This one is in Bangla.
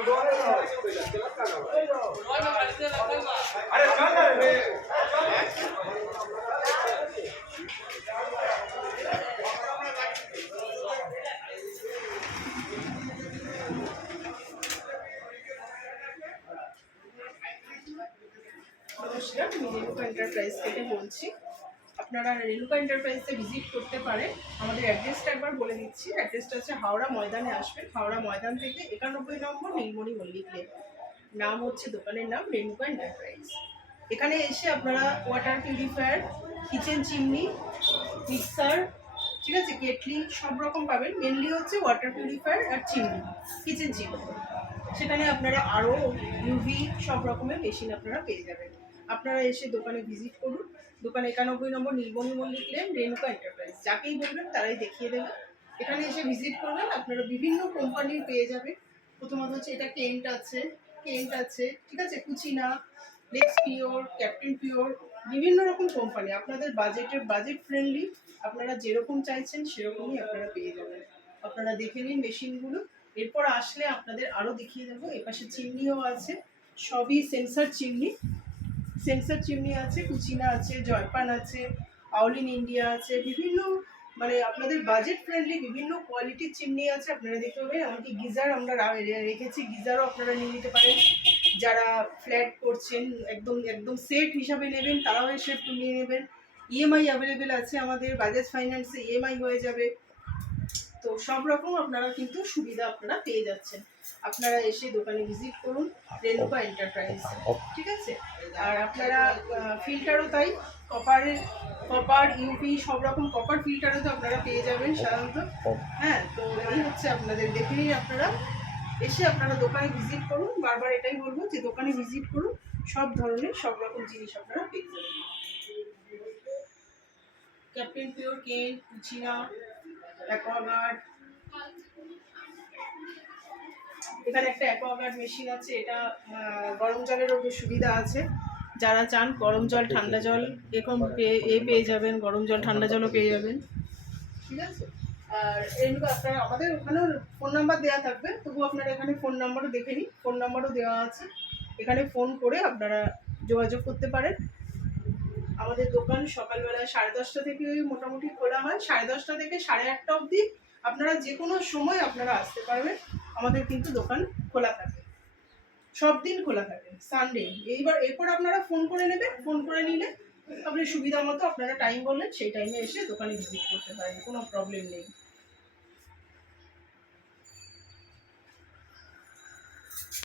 নমস্কার, আমি রেণুকা এন্টারপ্রাইজ থেকে বলছি। আপনারা রেণুকা এন্টারপ্রাইজে ভিজিট করতে পারেন। আমাদের অ্যাড্রেসটা একবার বলে দিচ্ছি। অ্যাড্রেসটা হচ্ছে হাওড়া ময়দানে আসবেন। হাওড়া ময়দান থেকে 91 নম্বর নীলমণি মল্লিক লেন। নাম হচ্ছে দোকানের নাম রেণুকা এন্টারপ্রাইজ। এখানে এসে আপনারা water purifier, kitchen chimney, mixer, ঠিক আছে, কেটলি সব রকম পাবেন। মেনলি হচ্ছে ওয়াটার পিউরিফায়ার আর চিমনি, কিচেন চিমনি। সেখানে আপনারা আরও ইউভি সব রকমের মেশিন আপনারা পেয়ে যাবেন। আপনারা এসে দোকানে ভিজিট করুন। দোকান 91 নম্বর নীলমণি মল্লিক লেন, রেণুকা এন্টারপ্রাইজ। যাকেই বলবেন তারাই দেখিয়ে দেবে। এখানে এসে ভিজিট করবেন, আপনারা বিভিন্ন কোম্পানির পেয়ে যাবেন। প্রথমত হচ্ছে এটা কেন্ট আছে, ঠিক আছে, কুচিনা, লেক্স পিওর, ক্যাপ্টেন পিওর, বিভিন্ন রকম কোম্পানি। আপনাদের বাজেট ফ্রেন্ডলি, আপনারা যেরকম চাইছেন সেরকমই আপনারা পেয়ে যাবেন। আপনারা দেখে নিন মেশিনগুলো। এরপর আসলে আপনাদের আরও দেখিয়ে দেবো। এপাশে চিমনিও আছে, সবই সেন্সার চিমনি আছে, কুচিনা আছে, জয়পান আছে, আউলিন ইন্ডিয়া আছে, বিভিন্ন মানে আপনাদের বাজেট ফ্রেন্ডলি বিভিন্ন কোয়ালিটির চিমনি আছে। আপনারা দেখতে পাবেন। এমনকি গিজার আমরা রেখেছি, গিজারও আপনারা নিয়ে নিতে পারেন। যারা ফ্ল্যাট করছেন, একদম সেট হিসাবে নেবেন, তারাও এসে নিয়ে নেবেন। ইএমআই অ্যাভেলেবেল আছে আমাদের, বাজাজ ফাইন্যান্সে ইএমআই হয়ে যাবে। তো সব রকম আপনারা কিন্তু সুবিধা আপনারা পেয়ে যাচ্ছেন। আপনারা এসে দোকানে ভিজিট করুন, রেণুকা এন্টারপ্রাইজ, ঠিক আছে। আর আপনারা ফিল্টারও তাই, কপার ইউপি সব রকম কপার ফিল্টারও তো আপনারা পেয়ে যাবেন সাধারণত। হ্যাঁ, তো এই হচ্ছে আপনাদের দেখে নিন। আপনারা এসে আপনারা দোকানে ভিজিট করুন। বারবার এটাই বলবো যে দোকানে ভিজিট করুন, সব ধরনের সব রকম জিনিস আপনারা পেয়ে যাবেন। Captain Pure, Kent, Kutchina, Aquaguard. এখানে একটা অ্যাকোয়াগার্ড মেশিন আছে। এটা গরম জলেরও সুবিধা আছে। যারা চান গরম জল, ঠান্ডা জল এরকম পেয়ে যাবেন। গরম জল, ঠান্ডা জলও পেয়ে যাবেন, ঠিক আছে। আর এগুলো আপনারা আমাদের ওখানেও ফোন নাম্বার দেওয়া থাকবে, তবু আপনারা এখানে ফোন নাম্বারও দেখে নিন। ফোন নাম্বারও দেওয়া আছে, এখানে ফোন করে আপনারা যোগাযোগ করতে পারেন। আমাদের দোকান সকালবেলা 10:30 থেকে মোটামুটি খোলা হয়। 10:30 থেকে 8:30 অবধি আপনারা যে কোনো সময় আপনারা আসতে পারবেন। আমাদের কিন্তু দোকান খোলা থাকে, সব দিন খোলা থাকে, সানডে। এরপর আপনারা ফোন করে নেবেন। ফোন করে নিলে আপনি সুবিধা মতো আপনারা টাইম বললেন, সেই টাইমে এসে দোকানে ভিজিট করতে পারেন, কোনো প্রবলেম নেই।